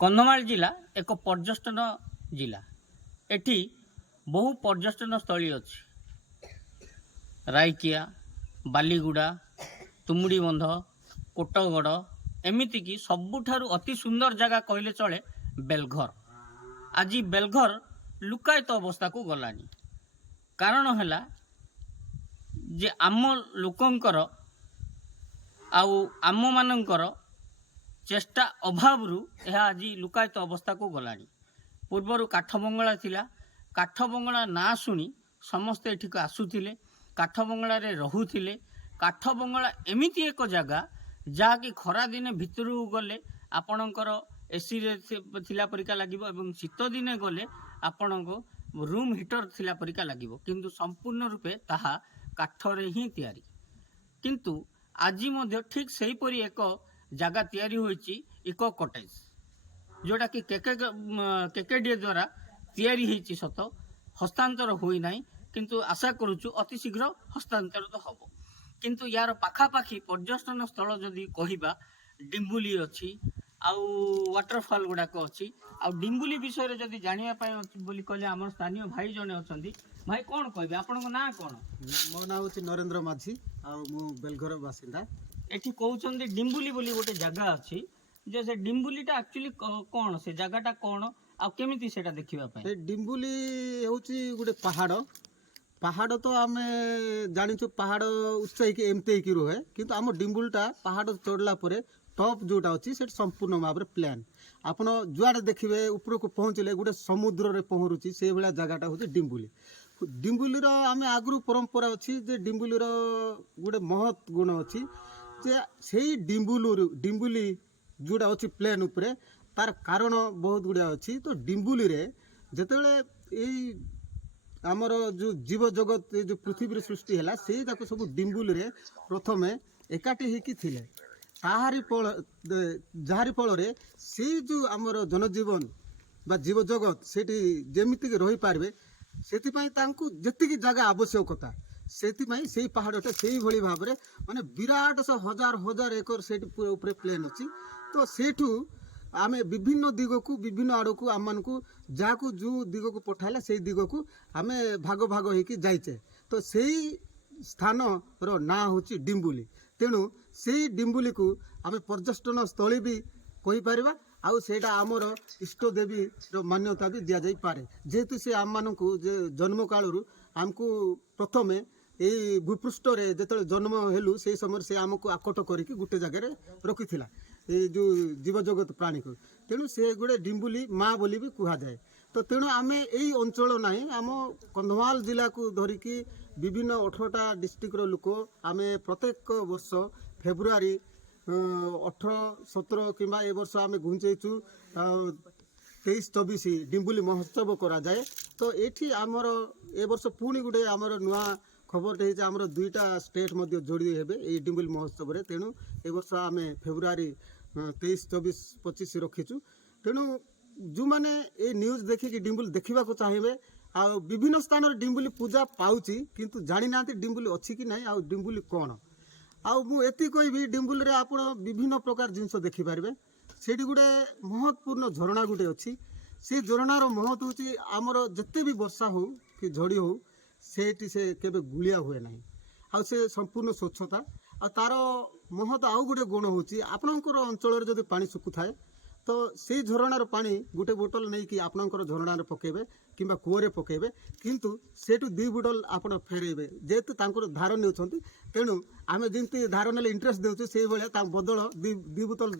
କନ୍ଧମାଳ ଜିଲ୍ଲା ଏକ ପର୍ଯ୍ୟଟନ ଜିଲ୍ଲା। ଏଠି ବହୁ ପର୍ଯ୍ୟଟନ ସ୍ଥଳୀ ଅଛି। ରାଇକିଆ, ବାଲିଗୁଡ଼ା, ତୁମୁଡ଼ି ବନ୍ଧ, କୋଟଗଡ଼, ଏମିତିକି ସବୁଠାରୁ ଅତି ସୁନ୍ଦର ଜାଗା କହିଲେ ଚଳେ ବେଲଘର। ଆଜି ବେଲଘର ଲୁକାୟିତ ଅବସ୍ଥାକୁ ଗଲାଣି। କାରଣ ହେଲା ଯେ ଆମ ଲୋକଙ୍କର ଆଉ ଆମମାନଙ୍କର ଚେଷ୍ଟା ଅଭାବରୁ ଏହା ଆଜି ଲୁକାୟିତ ଅବସ୍ଥାକୁ ଗଲାଣି। ପୂର୍ବରୁ କାଠବଙ୍ଗଳା ଥିଲା। କାଠବଙ୍ଗଳା ନାଁ ଶୁଣି ସମସ୍ତେ ଏଠିକୁ ଆସୁଥିଲେ, କାଠବଙ୍ଗଳାରେ ରହୁଥିଲେ। କାଠବଙ୍ଗଳା ଏମିତି ଏକ ଜାଗା ଯାହାକି ଖରାଦିନେ ଭିତରକୁ ଗଲେ ଆପଣଙ୍କର ଏସିରେ ଥିଲା ପରିକା ଲାଗିବ ଏବଂ ଶୀତଦିନେ ଗଲେ ଆପଣଙ୍କୁ ରୁମ୍ ହିଟର ଥିଲା ପରିକା ଲାଗିବ, କିନ୍ତୁ ସମ୍ପୂର୍ଣ୍ଣ ରୂପେ ତାହା କାଠରେ ହିଁ ତିଆରି। କିନ୍ତୁ ଆଜି ମଧ୍ୟ ଠିକ୍ ସେହିପରି ଏକ ଜାଗା ତିଆରି ହୋଇଛି ଇକୋ କଟେଜ, ଯେଉଁଟାକି କେକେଡିଏ ଦ୍ୱାରା ତିଆରି ହେଇଛି ସତ, ହସ୍ତାନ୍ତର ହୋଇନାହିଁ, କିନ୍ତୁ ଆଶା କରୁଛୁ ଅତି ଶୀଘ୍ର ହସ୍ତାନ୍ତରିତ ହେବ। କିନ୍ତୁ ୟାର ପାଖାପାଖି ପର୍ଯ୍ୟଟନ ସ୍ଥଳ ଯଦି କହିବା, ଡିମ୍ବୁଲି ଅଛି, ଆଉ ୱାଟରଫଲ୍ ଗୁଡ଼ାକ ଅଛି। ଆଉ ଡିମ୍ବୁଲି ବିଷୟରେ ଯଦି ଜାଣିବା ପାଇଁ ବୋଲି କହିଲେ ଆମର ସ୍ଥାନୀୟ ଭାଇ ଜଣେ ଅଛନ୍ତି। ଭାଇ କ'ଣ କହିବେ, ଆପଣଙ୍କ ନାଁ କ'ଣ? ମୋ ନାଁ ହେଉଛି ନରେନ୍ଦ୍ର ମାଝୀ, ଆଉ ମୁଁ ବେଲଘର ବାସିନ୍ଦା। ଏଠି କହୁଛନ୍ତି ଡିମ୍ବୁଲି ବୋଲି ଗୋଟେ ଜାଗା ଅଛି, ଯେ ସେ ଡିମ୍ବୁଲିଟା ଆକ୍ଚୁଆଲି କ'ଣ, ସେ ଜାଗାଟା କ'ଣ ଆଉ କେମିତି ସେଇଟା ଦେଖିବା ପାଇଁ? ଏ ଡିମ୍ବୁଲି ହେଉଛି ଗୋଟେ ପାହାଡ଼। ପାହାଡ଼ ତ ଆମେ ଜାଣିଛୁ ପାହାଡ଼ ଉଚ୍ଚ ହେଇକି ଏମିତି ହେଇକି ରୁହେ, କିନ୍ତୁ ଆମ ଡିମ୍ବୁଲିଟା ପାହାଡ଼ ଚଢ଼ିଲା ପରେ ଟପ୍ ଯେଉଁଟା ଅଛି ସେଠି ସମ୍ପୂର୍ଣ୍ଣ ଭାବରେ ପ୍ଲେନ୍। ଆପଣ ଯୁଆଡ଼େ ଦେଖିବେ ଉପରକୁ ପହଞ୍ଚିଲେ ଗୋଟେ ସମୁଦ୍ରରେ ପହଁରୁଛି ସେଇଭଳିଆ ଜାଗାଟା ହେଉଛି ଡିମ୍ବୁଲି। ଡିମ୍ବୁଲିର ଆମେ ଆଗରୁ ପରମ୍ପରା ଅଛି ଯେ ଡିମ୍ବୁଲିର ଗୋଟେ ମହତ୍ ଗୁଣ ଅଛି ଯେ ସେଇ ଡିମ୍ବୁଲି ଯେଉଁଟା ଅଛି ପ୍ଲେନ୍ ଉପରେ, ତାର କାରଣ ବହୁତ ଗୁଡ଼ିଏ ଅଛି। ତ ଡିମ୍ବୁଲିରେ ଯେତେବେଳେ ଏଇ ଆମର ଯେଉଁ ଜୀବ ଜଗତ ଏ ଯେଉଁ ପୃଥିବୀରେ ସୃଷ୍ଟି ହେଲା, ସେଇ ଯାକ ସବୁ ଡିମ୍ବୁଲିରେ ପ୍ରଥମେ ଏକାଠି ହେଇକି ଥିଲେ। ଯାହାରି ଫଳରେ ସେଇ ଯେଉଁ ଆମର ଜନଜୀବନ ବା ଜୀବ ଜଗତ ସେଠି ଯେମିତିକି ରହିପାରିବେ, ସେଥିପାଇଁ ତାଙ୍କୁ ଯେତିକି ଜାଗା ଆବଶ୍ୟକତା, ସେଥିପାଇଁ ସେଇ ପାହାଡ଼ଟା ସେଇଭଳି ଭାବରେ ମାନେ ବିରାଟ ହଜାର ହଜାର ଏକର ସେଇଠି ଉପରେ ପ୍ଲେନ୍ ଅଛି। ତ ସେଇଠୁ ଆମେ ବିଭିନ୍ନ ଦିଗକୁ ବିଭିନ୍ନ ଆଡ଼କୁ ଆମମାନଙ୍କୁ ଯାହାକୁ ଯେଉଁ ଦିଗକୁ ପଠାଇଲା ସେଇ ଦିଗକୁ ଆମେ ଭାଗ ଭାଗ ହେଇକି ଯାଇଛେ। ତ ସେଇ ସ୍ଥାନର ନାଁ ହେଉଛି ଡିମ୍ବୁଲି। ତେଣୁ ସେଇ ଡିମ୍ବୁଲିକୁ ଆମେ ପର୍ଯ୍ୟଟନ ସ୍ଥଳୀ ବି କହିପାରିବା, ଆଉ ସେଇଟା ଆମର ଇଷ୍ଟ ଦେବୀର ମାନ୍ୟତା ବି ଦିଆଯାଇପାରେ। ଯେହେତୁ ସେ ଆମମାନଙ୍କୁ ଯେ ଜନ୍ମ କାଳରୁ ଆମକୁ ପ୍ରଥମେ ଏଇ ଭୂପୃଷ୍ଠରେ ଯେତେବେଳେ ଜନ୍ମ ହେଲୁ ସେଇ ସମୟରେ ସେ ଆମକୁ ଆକଟ କରିକି ଗୋଟେ ଜାଗାରେ ରଖିଥିଲା, ଏଇ ଯେଉଁ ଜୀବଜଗତ ପ୍ରାଣୀକୁ। ତେଣୁ ସେ ଗୋଟେ ଡିମ୍ବୁଲି ମା ବୋଲି ବି କୁହାଯାଏ। ତ ତେଣୁ ଆମେ ଏଇ ଅଞ୍ଚଳ ନାହିଁ, ଆମ କନ୍ଧମାଳ ଜିଲ୍ଲାକୁ ଧରିକି ବିଭିନ୍ନ 18ଟା ଡିଷ୍ଟ୍ରିକ୍ଟର ଲୋକ ଆମେ ପ୍ରତ୍ୟେକ ବର୍ଷ ଫେବୃଆରୀ 18, 17 କିମ୍ବା ଏ ବର୍ଷ ଆମେ ଘୁଞ୍ଚେଇଛୁ 23-24 ଡିମ୍ବୁଲି ମହୋତ୍ସବ କରାଯାଏ। ତ ଏଠି ଆମର ଏ ବର୍ଷ ପୁଣି ଗୋଟେ ଆମର ନୂଆ ଖବରଟେ ହେଇଛି, ଆମର 2ଟା ଷ୍ଟେଟ୍ ମଧ୍ୟ ଯୋଡ଼ି ହେବେ ଏଇ ଡିମ୍ବୁଲି ମହୋତ୍ସବରେ। ତେଣୁ ଏ ବର୍ଷ ଆମେ ଫେବୃଆରୀ 23, 24, 25 ରଖିଛୁ। ତେଣୁ ଯେଉଁମାନେ ଏଇ ନ୍ୟୁଜ୍ ଦେଖିକି ଡିମ୍ବୁଲି ଦେଖିବାକୁ ଚାହିଁବେ, ଆଉ ବିଭିନ୍ନ ସ୍ଥାନରେ ଡିମ୍ବୁଲି ପୂଜା ପାଉଛି କିନ୍ତୁ ଜାଣିନାହାନ୍ତି ଡିମ୍ବୁଲି ଅଛି କି ନାହିଁ ଆଉ ଡିମ୍ବୁଲି କ'ଣ। ଆଉ ମୁଁ ଏତିକି କହିବି, ଡିମ୍ବୁଲିରେ ଆପଣ ବିଭିନ୍ନ ପ୍ରକାର ଜିନିଷ ଦେଖିପାରିବେ। ସେଇଠି ଗୋଟେ ମହତ୍ୱପୂର୍ଣ୍ଣ ଝରଣା ଗୋଟେ ଅଛି। ସେଇ ଝରଣାର ମହତ୍ୱ ହେଉଛି ଆମର ଯେତେ ବି ବର୍ଷା ହେଉ କି ଝଡ଼ି ହେଉ ସେଇଠି ସେ କେବେ ଗୁଳିଆ ହୁଏ ନାହିଁ, ଆଉ ସେ ସମ୍ପୂର୍ଣ୍ଣ ସ୍ୱଚ୍ଛତା। ଆଉ ତାର ମହତ୍ୱ ଆଉ ଗୋଟେ ଗୁଣ ହେଉଛି, ଆପଣଙ୍କର ଅଞ୍ଚଳରେ ଯଦି ପାଣି ଶୁଖୁଥାଏ ତ ସେଇ ଝରଣାର ପାଣି ଗୋଟେ ବୋଟଲ ନେଇକି ଆପଣଙ୍କର ଝରଣାରେ ପକାଇବେ କିମ୍ବା କୂଅରେ ପକାଇବେ, କିନ୍ତୁ ସେଇଠୁ 2 ବୋଟଲ ଆପଣ ଫେରାଇବେ। ଯେହେତୁ ତାଙ୍କର ଧାର ନେଉଛନ୍ତି, ତେଣୁ ଆମେ ଯେମିତି ଧାର ନେଲେ ଇଣ୍ଟରେଷ୍ଟ ଦେଉଛୁ, ସେଇଭଳିଆ ତା ବଦଳ 2 ବୋତଲ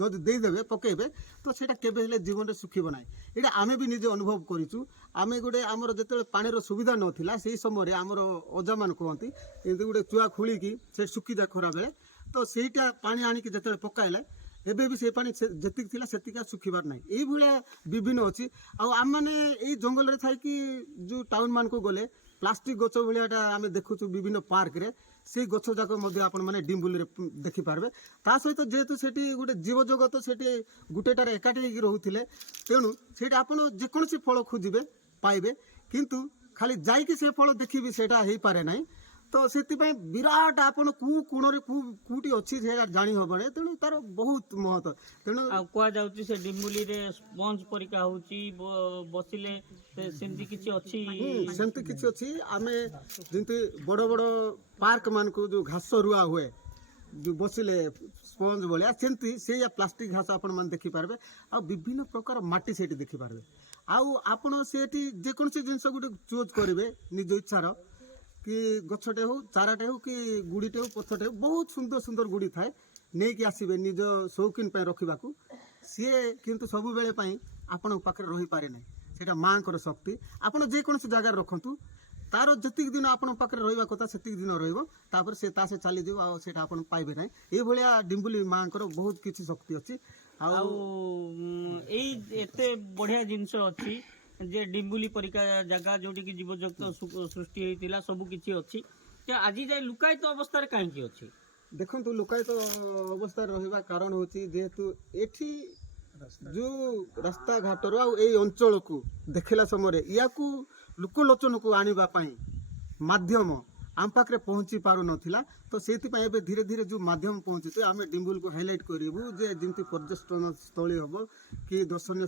ଯଦି ଦେଇଦେବେ ପକାଇବେ, ତ ସେଇଟା କେବେ ହେଲେ ଜୀବନରେ ଶୁଖିବ ନାହିଁ। ଏଇଟା ଆମେ ବି ନିଜେ ଅନୁଭବ କରିଛୁ। ଆମେ ଗୋଟେ ଆମର ଯେତେବେଳେ ପାଣିର ସୁବିଧା ନଥିଲା ସେଇ ସମୟରେ ଆମର ଅଜାମାନେ କୁହନ୍ତି ଏମିତି ଗୋଟେ ଚୁଆ ଖୋଳିକି ସେ ଶୁଖିଯାଏ ଖରାବେଳେ, ତ ସେଇଟା ପାଣି ଆଣିକି ଯେତେବେଳେ ପକାଇଲେ ଏବେ ବି ସେ ପାଣି ଯେତିକି ଥିଲା ସେତିକି ଆଉ ଶୁଖିବାର ନାହିଁ। ଏଇଭଳିଆ ବିଭିନ୍ନ ଅଛି। ଆଉ ଆମେମାନେ ଏଇ ଜଙ୍ଗଲରେ ଥାଇକି ଯେଉଁ ଟାଉନମାନଙ୍କୁ ଗଲେ ପ୍ଲାଷ୍ଟିକ ଗଛ ଭଳିଆଟା ଆମେ ଦେଖୁଛୁ ବିଭିନ୍ନ ପାର୍କରେ, ସେଇ ଗଛ ଯାକ ମଧ୍ୟ ଆପଣମାନେ ଡିମ୍ବୁଲିରେ ଦେଖିପାରିବେ। ତା ସହିତ ଯେହେତୁ ସେଠି ଗୋଟେ ଜୀବଜଗତ ସେଠି ଗୋଟେଟାରେ ଏକାଠି ହେଇକି ରହୁଥିଲେ, ତେଣୁ ସେଇଠି ଆପଣ ଯେକୌଣସି ଫଳ ଖୋଜିବେ ପାଇବେ, କିନ୍ତୁ ଖାଲି ଯାଇକି ସେ ଫଳ ଦେଖିବି ସେଇଟା ହେଇପାରେ ନାହିଁ। ତ ସେଥିପାଇଁ ବିରାଟ ଆପଣ କୋଉ କୋଣରେ କୋଉଠି ଅଛି ସେଇଟା ଜାଣି ହବନି, ତେଣୁ ତାର ବହୁତ ମହତ୍ଵ। ତେଣୁ ଆଉ କୁହାଯାଉଛି ସେ ଡିମ୍ବୁଲିରେ ସ୍ପଞ୍ଜ ପରିକା ହଉଛି ବସିଲେ ସେମିତି କିଛି ଅଛି? ସେମିତି କିଛି ଅଛି। ଆମେ ଯେମିତି ବଡ଼ ବଡ଼ ପାର୍କ ମାନଙ୍କୁ ଯୋଉ ଘାସ ରୁଆ ହୁଏ, ଯୋଉ ବସିଲେ ସ୍ପଞ୍ଜ ଭଳିଆ, ସେମିତି ସେଇଆ ପ୍ଲାଷ୍ଟିକ ଘାସ ଆପଣ ମାନେ ଦେଖିପାରିବେ। ଆଉ ବିଭିନ୍ନ ପ୍ରକାର ମାଟି ସେଇଠି ଦେଖିପାରିବେ। ଆଉ ଆପଣ ସେଠି ଯେକୌଣସି ଜିନିଷ ଗୋଟେ ଚୁଜ୍ କରିବେ ନିଜ ଇଚ୍ଛାର, କି ଗଛଟେ ହଉ, ଚାରାଟେ ହଉ, କି ଗୁଡ଼ିଟେ ହଉ, ପଥରଟେ ହଉ, ବହୁତ ସୁନ୍ଦର ସୁନ୍ଦର ଗୁଡ଼ି ଥାଏ, ନେଇକି ଆସିବେ ନିଜ ସୌକିନ ପାଇଁ ରଖିବାକୁ। ସିଏ କିନ୍ତୁ ସବୁବେଳେ ପାଇଁ ଆପଣଙ୍କ ପାଖରେ ରହିପାରେ ନାହିଁ। ସେଇଟା ମାଙ୍କର ଶକ୍ତି। ଆପଣ ଯେକୌଣସି ଜାଗାରେ ରଖନ୍ତୁ, ତାର ଯେତିକି ଦିନ ଆପଣଙ୍କ ପାଖରେ ରହିବା କଥା ସେତିକି ଦିନ ରହିବ, ତାପରେ ସେ ତା ସେ ଚାଲିଯିବ, ଆଉ ସେଇଟା ଆପଣ ପାଇବେ ନାହିଁ। ଏଇଭଳିଆ ଡିମ୍ବୁଲି ମାଙ୍କର ବହୁତ କିଛି ଶକ୍ତି ଅଛି। ଆଉ ଏଇ ଏତେ ବଢିଆ ଜିନିଷ ଅଛି ଯେ ଡିମ୍ବୁଲି ପରିକା ଜାଗା ଯୋଉଠି କି ଜୀବଜଗତ ସୃଷ୍ଟି ହେଇଥିଲା, ସବୁ କିଛି ଅଛି। ଯେ ଆଜି ଯାଏ ଲୁକାୟିତ ଅବସ୍ଥାରେ କାହିଁକି ଅଛି? ଦେଖନ୍ତୁ, ଲୁକାୟିତ ଅବସ୍ଥାରେ ରହିବା କାରଣ ହେଉଛି ଯେହେତୁ ଏଠି ଯୋଉ ରାସ୍ତାଘାଟରୁ ଆଉ ଏଇ ଅଞ୍ଚଳକୁ ଦେଖିଲା ସମୟରେ ୟାକୁ ଲୋକଲୋଚନକୁ ଆଣିବା ପାଇଁ ମାଧ୍ୟମ ଆମ ପାଖରେ ପହଞ୍ଚି ପାରୁନଥିଲା। ତ ସେଇଥିପାଇଁ ଏବେ ଧୀରେ ଧୀରେ ଯୋଉ ମାଧ୍ୟମ ପହଞ୍ଚୁଛି, ଆମେ ଡିମ୍ବୁଲକୁ ହାଇଲାଇଟ୍ କରିବୁ ଯେ ଯେମିତି ପର୍ଯ୍ୟଟନ ସ୍ଥଳୀ ହେବ କି ଦର୍ଶନୀୟ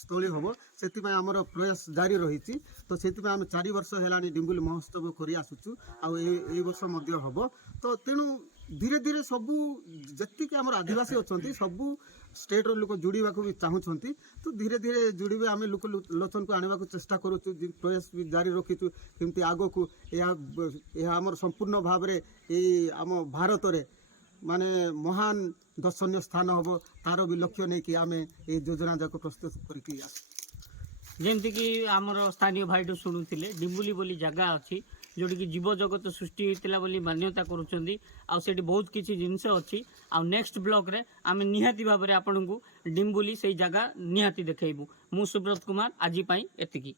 ସ୍ଥଳୀ ହେବ, ସେଥିପାଇଁ ଆମର ପ୍ରୟାସ ଜାରି ରହିଛି। ତ ସେଥିପାଇଁ ଆମେ 4 ବର୍ଷ ହେଲାଣି ଡିମ୍ବୁଲି ମହୋତ୍ସବ କରି ଆସୁଛୁ, ଆଉ ଏଇ ବର୍ଷ ମଧ୍ୟ ହେବ। ତ ତେଣୁ ଧୀରେ ଧୀରେ ସବୁ ଯେତିକି ଆମର ଆଦିବାସୀ ଅଛନ୍ତି, ସବୁ ଷ୍ଟେଟ୍ର ଲୋକ ଯୋଡ଼ିବାକୁ ବି ଚାହୁଁଛନ୍ତି। ତ ଧୀରେ ଧୀରେ ଯୋଡ଼ିବେ, ଆମେ ଲୋକ ଲୋଚନକୁ ଆଣିବାକୁ ଚେଷ୍ଟା କରୁଛୁ, ପ୍ରୟାସ ବି ଜାରି ରଖିଛୁ। କେମିତି ଆଗକୁ ଏହା ଆମର ସମ୍ପୂର୍ଣ୍ଣ ଭାବରେ ଏଇ ଆମ ଭାରତରେ ମାନେ ମହାନ ଦର୍ଶନୀୟ ସ୍ଥାନ ହେବ, ତାର ବି ଲକ୍ଷ୍ୟ ନେଇକି ଆମେ ଏଇ ଯୋଜନା ଯାକ ପ୍ରସ୍ତୁତ କରିକି ଆସୁଛୁ। ଯେମିତିକି ଆମର ସ୍ଥାନୀୟ ଭାଇଠୁ ଶୁଣୁଥିଲେ, ଡିମ୍ବୁଲି ବୋଲି ଜାଗା ଅଛି ଯୋଉଠିକି ଜୀବଜଗତ ସୃଷ୍ଟି ହେଇଥିଲା ବୋଲି ମାନ୍ୟତା କରୁଛନ୍ତି। ଆଉ ସେଠି ବହୁତ କିଛି ଜିନିଷ ଅଛି। ଆଉ ନେକ୍ସଟ ବ୍ଲଗରେ ଆମେ ନିହାତି ଭାବରେ ଆପଣଙ୍କୁ ଡିମ୍ବୁଲି ସେଇ ଜାଗା ନିହାତି ଦେଖେଇବୁ। ମୁଁ ସୁବ୍ରତ କୁମାର, ଆଜି ପାଇଁ ଏତିକି।